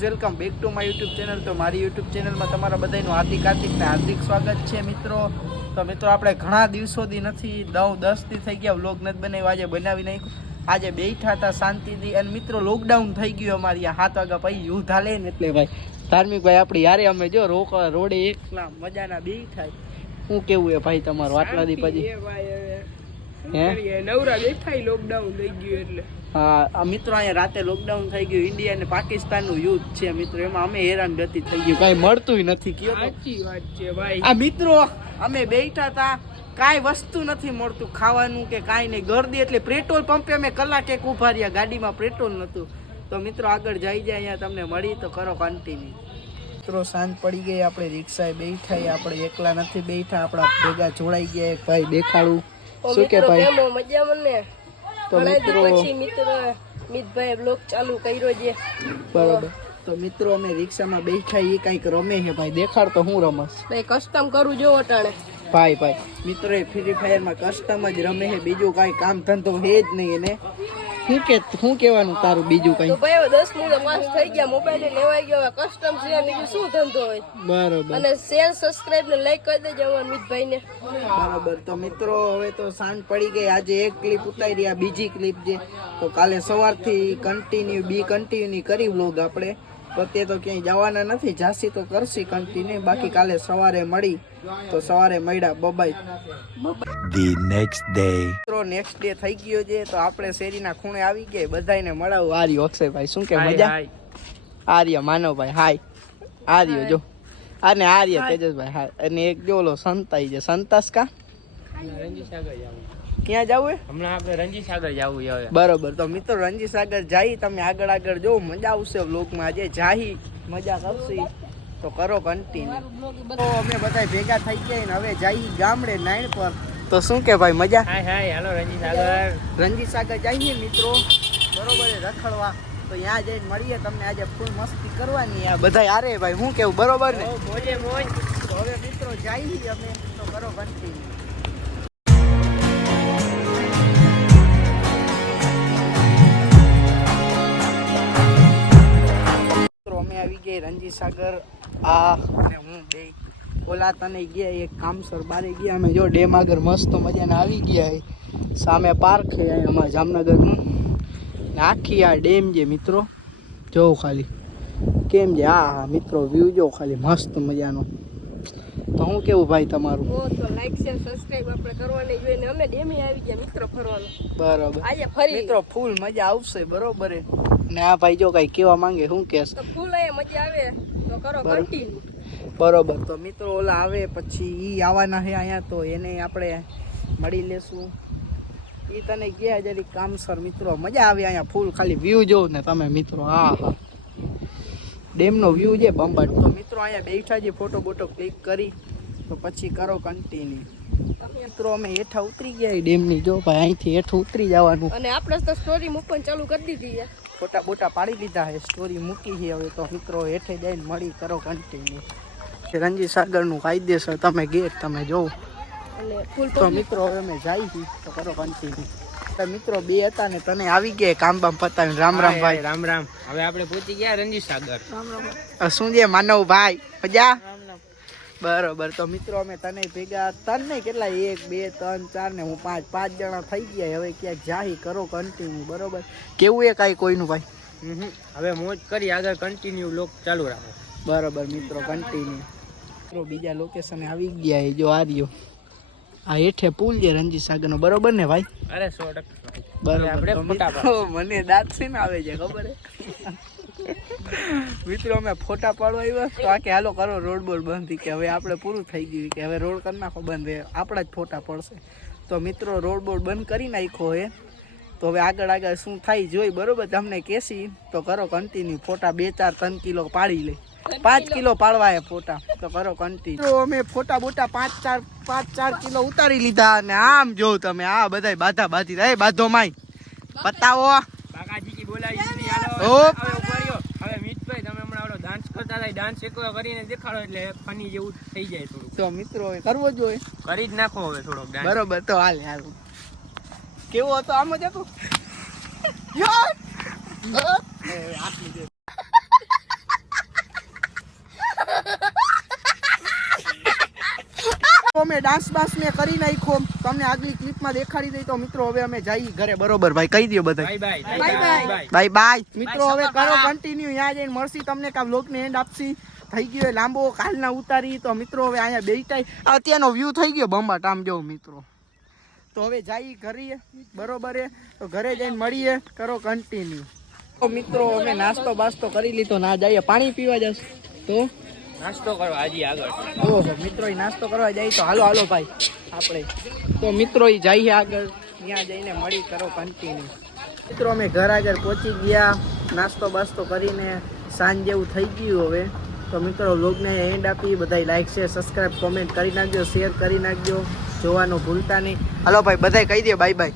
Welcome back to my YouTube channel. તો મારી YouTube ચેનલમાં તમારા બધાનું હાર્દિક સ્વાગત છે મિત્રો। તો મિત્રો આપણે ઘણા દિવસોથી નથી 10 દી થઈ ગયા વ્લોગ નથી બનાવ્યો, આજે બનાવી નાખ્યો। આજે બેઠા હતા શાંતિથી અને મિત્રો લોકડાઉન થઈ ગયું અમારી 7 વાગ્યા પછી યુદ્ધ હાલે ને એટલે ભાઈ ધાર્મિક ભાઈ આપણી યારે અમે જો રોડે એકલા મજાના બેઠા। શું કેવું એ ભાઈ તમારું આટલા દી પછી? નવરા દેખાય લોકડાઉન થઈ ગયું એટલે હા મિત્રો અહીંયા રાતે લોકડાઉન થઈ ગયું। ઇન્ડિયા અને પાકિસ્તાનનું યુદ્ધ છે મિત્રો, એમાં અમે હેરાન ગતિ થઈ ગયું, કાંઈ મળતું નથી। કયો સાચી વાત છે ભાઈ। આ મિત્રો અમે બેઠા હતા, કાંઈ વસ્તુ નથી મળતું ખાવાનું કે કાંઈ નહીં। ગરદી એટલે પેટ્રોલ પંપે અમે કલાક એક ઉભા રહ્યા, ગાડીમાં પેટ્રોલ નહોતું। તો મિત્રો આગળ જઈ જાય અહીંયા તમને મળી તો કરો કન્ટિન્યુ। મિત્રો સાંજ પડી ગઈ, આપણે રિક્ષાએ બેઠા, આપણે એકલા નથી બેઠા, આપણા ભેગા જોડાઈ ગયા એક ભાઈ દેખાડું। શું કે ભાઈ મજા મને તો મિત્રો પછી મિતભાઈ બ્લોગ ચાલુ કર્યો છે બરાબર। તો મિત્રો અમે રિક્ષામાં બેઠા, એ કઈક રમે છે ભાઈ, દેખાડ તો હું રમસ ભાઈ કસ્ટમ કરું જો અટાણે ભાઈ મિત્રો એ ફ્રી ફાયર માં કસ્ટમ જ રમે છે, બીજું કઈ કામ ધંધો હે જ નહીં એને। શું કહેવાનું તારું બીજું કઈ? તો ભાઈ 10 મિનિટ પાસ થઈ ગયા, મોબાઈલ લેવાઈ ગયો, કસ્ટમ છે બીજું શું ધંધો હોય બરાબર। અને શેર સબસ્ક્રાઇબ ને લાઈક કરી દેજો અમાર મિતભાઈ ને બરાબર। તો મિત્રો હવે તો સાંજ પડી ગઈ, આજે એક ક્લિપ ઉતારી, આ બીજી ક્લિપ છે। તો કાલે સવારથી કન્ટિન્યુ ની કરી વ્લોગ આપણે, તો તે તો ક્યાંય જવાના નથી, જાસી તો કરશી કન્ટિન્યુ, બાકી કાલે સવારે મળી તો સવારે મળ્યા બબાઈ The next day. મિત્રો નેક્સ્ટ ડે થઈ ગયો છે, તો આપણે શેરીના ખૂણે આવી ગયા, બધાને મળાવું। આર્યો અક્ષયભાઈ શું કે મજા? આર્ય માનવભાઈ હાય, આર્યો જો, અને આર્ય તેજસભાઈ હાય, અને એક જો ઓલો સંતાઈ છે, સંતાસ કા રંજી સાગર જાવું, ક્યાં જવું? હમણાં આપણે રંજી સાગર જાવું હવે બરોબર। તો મિત્રો રંજી સાગર જાય, તમે આગળ જો મજા આવશે વ્લોગમાં, આજે જાહી મજા કરશી તો કરો કન્ટિન્યુ। તો અમે બધા ભેગા થઈ ગયા ને હવે જઈ ગામડે નાઈન પર, તો શું કે ભાઈ મજા? હાય હાલો રંજી સાગર જઈએ મિત્રો બરોબર રખડવા, તો ત્યાં જઈને મળીએ તમને, આજે ફૂલ મસ્તી કરવાની આ બધા યારે ભાઈ, શું કેવું બરોબર ને? મોજે મોજ। તો હવે મિત્રો જઈએ અમે, તો કરો કન્ટિન્યુ। અમે આવી ગઈ રંજી સાગર, આ અને હું બે ઓલા તને ગયા એક કામસર બારે ગયા અમે, જો ડેમ આગળ મસ્ત મજાના આવી ગયા, સામે પાર્ક છે અમારા જામનગરનું, આખી આ ડેમ છે મિત્રો, જો ખાલી કેમ છે આ મિત્રો વ્યૂ જો ખાલી મસ્ત મજાનો। તો હું કેવું ભાઈ તમારું? તો લાઈક શેર સબસ્ક્રાઇબ આપણે કરવાની જોઈએ ને અમે ડેમે આવી ગયા મિત્રો ફરવાનું બરાબર। આજે ફરી મિત્રો ફૂલ મજા આવશે બરોબર ને આ ભાઈ જો કઈ કેવા માંગે શું કહેશ? તો ફૂલ અહીંયા મજા આવે તો કરો કન્ટિન્યુ બરોબર। તો મિત્રો ઓલા આવે પછી ઈ આવવાના છે અહીંયા, તો એને આપણે મળી લેશું। ઈ તને ગયા જરી કામસર મિત્રો, મજા આવે અહીંયા ફૂલ, ખાલી વ્યૂ જોવ ને તમે મિત્રો, હા ડેમનો વ્યૂ છે બંબાટ। તો મિત્રો અહીંયા બેઠા છે, ફોટો બોટો ક્લિક કરી તો પછી કરો કન્ટિન્યુ। મિત્રો અમે હેઠા ઉતરી ગયા ડેમની, જો ભાઈ અહીંથી હેઠું ઉતરી જવાનું, અને આપણે તો સ્ટોરી મૂકવાનું ચાલુ કરી દીધી છે, ફોટા બોટા પાડી લીધા છે, સ્ટોરી મૂકી છે હવે। તો મિત્રો હેઠે જઈને મળી કરો કન્ટિન્યુ। રંજી સાગરનું કાયદેસર તમે ગેટ તમે જોવો, અને ફૂલ તો મિત્રો હવે અમે જાય છીએ તો કરો કન્ટિન્યુ। તો મિત્રો બે હતા ને તને આવી ગયા કામ બામ પતાવીને, રામ રામ ભાઈ। રામ રામ। હવે આપણે પહોંચી ગયા રંજી સાગર। શું છે માનવ ભાઈ મજા? બરોબર। તો મિત્રો અમે તને ભેગા તન નહીં કેટલા 1 2 3 4 ને હું 5 જણા થઈ ગયા, હવે ક્યાંક જાહી કરો કન્ટિન્યુ બરોબર। કેવું એ કાંઈ કોઈનું ભાઈ? હવે મોજ કરી, આગળ કન્ટિન્યુ લોક ચાલુ રાખો બરોબર મિત્રો કન્ટિન્યુ। મિત્રો બીજા લોકેશન આવી ગયા એ જો આ રહ્યો, આ હેઠે પુલ છે રંજી સાગરનો બરોબર ને ભાઈ? અરે 100% બરોબર। તો મિત્રો મને દાંત છે ને આવે છે ખબર હે મિત્રો અમે ફોટા પાડવા આવ્યા તો આ કે હાલો કરો રોડ બોર્ડ બંધ, કે હવે આપણે પૂરું થઈ ગયું, કે હવે રોડ કરી નાખો બંધ, આપણા જ ફોટા પડશે। તો મિત્રો રોડ બોર્ડ બંધ કરી નાખ્યો હે, તો હવે આગળ શું થાય જોઈ બરોબર, તમને કેસી તો કરો કન્ટિન્યુ। ફોટા 2 4 3 કિલો પાડી લે, 5 કિલો પાડવા ફોટા, તો કરો કન્ટિન્યુ। તો અમે ફોટા બોટા 5 4 કિલો ઉતારી લીધા, અને આમ જો તમે આ બધા બાધા બાધી રહે, બાધો માય બતાવો કાકાજી બોલાવી હાલો હવે મિતભાઈ તમે હમણાં ઓલો ડાન્સ કરતા હતા, ડાન્સ એક કરીને દેખાડો એટલે ફની જેવું થઈ જાય થોડું। તો મિત્રો કરવો જોઈએ, કરી જ નાખો હવે થોડોક ડાન્સ બરોબર। તો હાલ કેવો હતો આમ જ હતો યાર, આટલી અમે ડાન્સ બાન્સ ને કરી નાખ્યો, તમને આગલી ક્લિપમાં દેખાડી દઈ. તો મિત્રો હવે અમે જઈએ ઘરે, બરોબર ભાઈ? કહી દો બધા બાય બાય. મિત્રો હવે કરો કન્ટિન્યુ, ત્યાં જઈને મળશી તમને કા વ્લોગને એન્ડ આપશી. થઈ ગયો એ લાંબો, કાલના ઉતારી. તો મિત્રો હવે અહીંયા બેઠાય, અત્યારનો વ્યૂ થઈ ગયો બંબાટ આમ જો મિત્રો. તો હવે જઈએ ઘરે, બરોબર હે? તો ઘરે જઈને મળીએ, કરો કન્ટિન્યુ. તો મિત્રો અમે નાસ્તો બાસ્તો કરી લીધો, ના જઈએ પાણી પીવા જશ તો નાસ્તો કરવા હજી આગળ. ઓહો મિત્રો એ નાસ્તો કરવા જાય. તો હાલો હાલો ભાઈ આપણે. તો મિત્રો એ જઈએ આગળ, ત્યાં જઈને મળી, કરો કન્ટિન્યુ. મિત્રો અમે ઘર આગળ પહોંચી ગયા, નાસ્તો બાસ્તો કરીને સાંજ જેવું થઈ ગયું હવે. તો મિત્રો વ્લોગને એન્ડ આપી, બધા લાઈક શેર સબસ્ક્રાઈબ કોમેન્ટ કરી નાખજો, શેર કરી નાખજો, જોવાનું ભૂલતા નહીં. હાલો ભાઈ બધાય કહી દો બાય બાય.